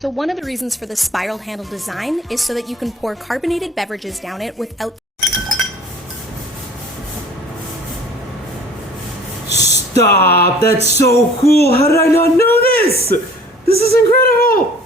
So one of the reasons for the spiral handle design is so that you can pour carbonated beverages down it without... Stop! That's so cool! How did I not know this? This is incredible!